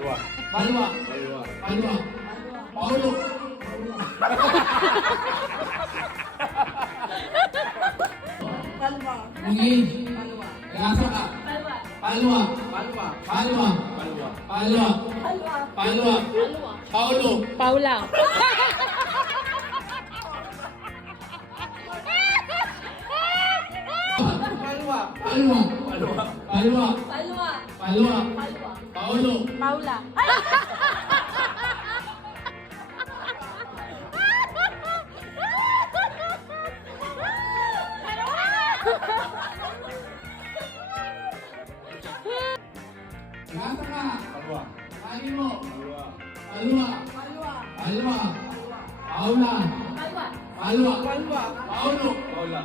Balwa. Balwa. Balwa. Balwa. Paulo. Balwa. Mungin. Balwa. Lasa ka. Balwa. Palwa. Balwa. Palwa. Balwa. Palwa. Balwa. Palwa. Balwa. Paulo. Paula. Balwa. Palwa. Balwa. Palwa. Balwa. Palwa. Balwa. Paulo. Paula. Lasa ka. Balwa. Kanin mo. Balwa. Palwa. Balwa. Palwa. Paula. Balwa. Palwa. Balwa. Paulo. Paula.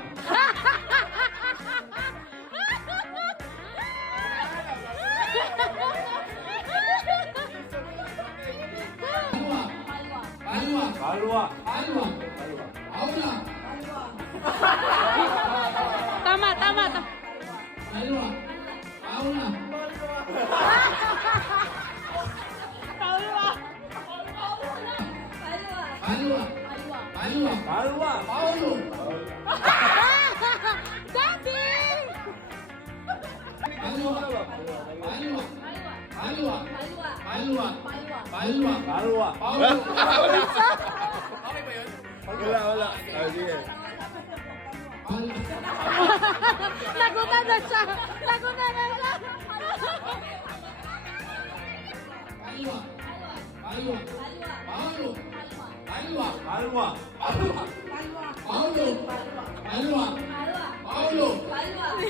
Palwa. Balwa. Palwa. Balwa. Palwa. Balwa. Paula. Balwa. Tama, tama, tama. Palwa. Paula. Paula. Balwa. Palwa. Balwa. Palwa. Balwa. Paulo. Daddy! Palwa. Palwa. Balwa. Palwa. Balwa. Palwa. Balwa. Palwa. Balwa. Paulo. Wala. Ah, sige. Palwa. Nagutan na siya. Nagutan na siya. Palwa. Palwa. Paulo. Palwa. Balwa. Palwa. Paulo. Palwa. Paulo.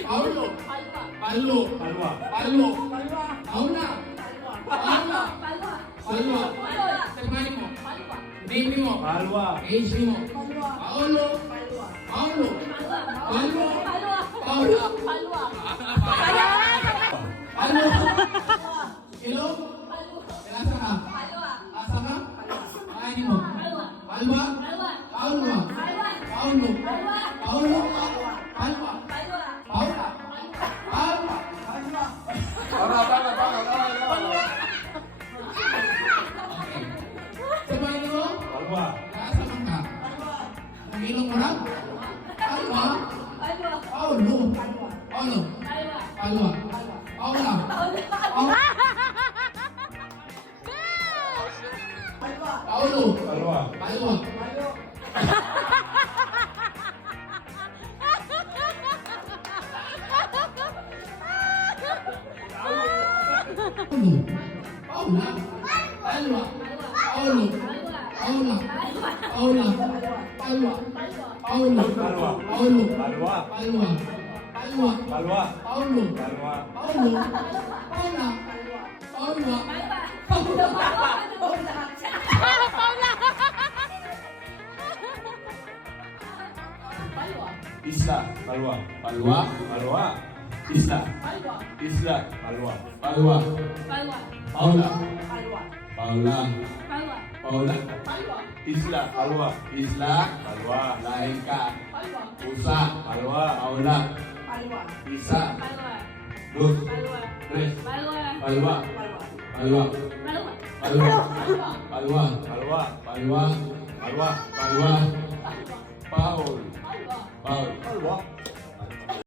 Paulo. Pallo. Balwa. Pallo. Balwa. Paula. Paula. Palwa. Sabay mo. Name mo. Balwa. Age mo. Balwa. Paulo. Balwa. Paulo. Pallo. Balwa. Paula. Balwa. Pallo. Hello? Ilasa ka? Balwa. Asa ka? Kainin mo. Balwa. Palwa. Balwa. Paula. Balwa. Paulo. Balwa. Paulo. Palwa. Balwa. Paula. Palwa. Sabay mo. Balwa. Ilasa ka? Balwa. Nangilong mo lang? Palwa. Balwa. Paulo. Paulo. Balwa. Palwa. Paula. Paula. Balwa. Paulo. Balwa. Palwa. Paulo. Paula. Palwa. Paulo. Paula. Paula. Palwa. Paulo. Balwa. Paulo. Balwa. Palwa. Palwa. Balwa. Paulo. Balwa. Paulo. Paula. Paula. Isla. Balwa. Palwa. Balwa. Isla. Isla. Balwa. Palwa. Paula. Paula. Balwa. Paula. Isla. Balwa. Isla. Balwa. Laika. Usa. Balwa. Paula. Isa. Dos. Tres. Palwa. Palwa. Palwa. Palwa. Balwa. Palwa. Balwa. Palwa. Paul. Paul. Balwa.